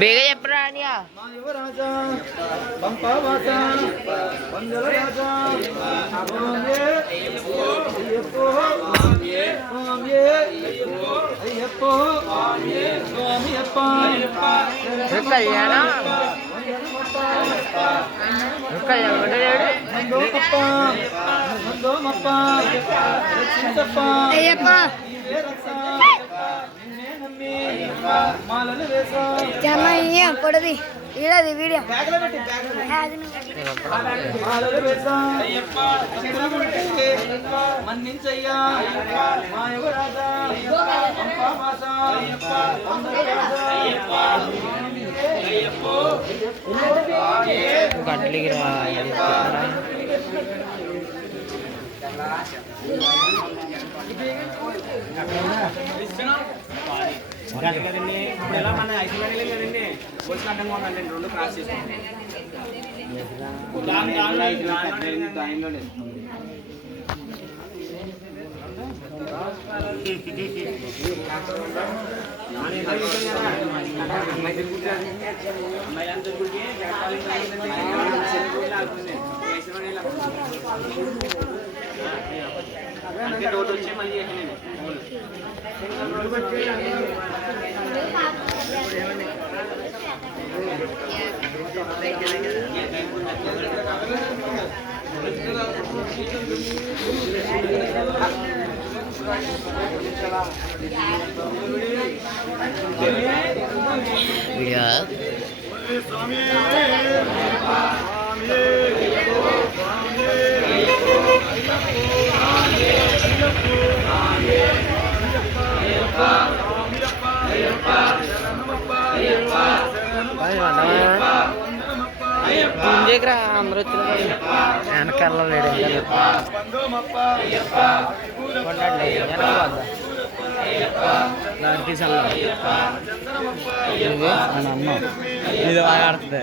బేగా చెప్పరా అనియా యువరాజా పంపవాసా వందల రాజా అయ్యప్పో అయ్యప్పో పొడది ఈడది వీడియో మన్నించయ్యా గంటలకి రా ఎలా మన ఐశ్వర్యం కదండి వచ్చి అడ్డంగా ఉందండి రెండు క్రాస్ చేసుకోండి డోట్ వచ్చి మళ్ళీ ముందుకురా అందరూ వచ్చిన వెనకాల లేడు అమ్మ ఇది బాగా ఆడుతుంది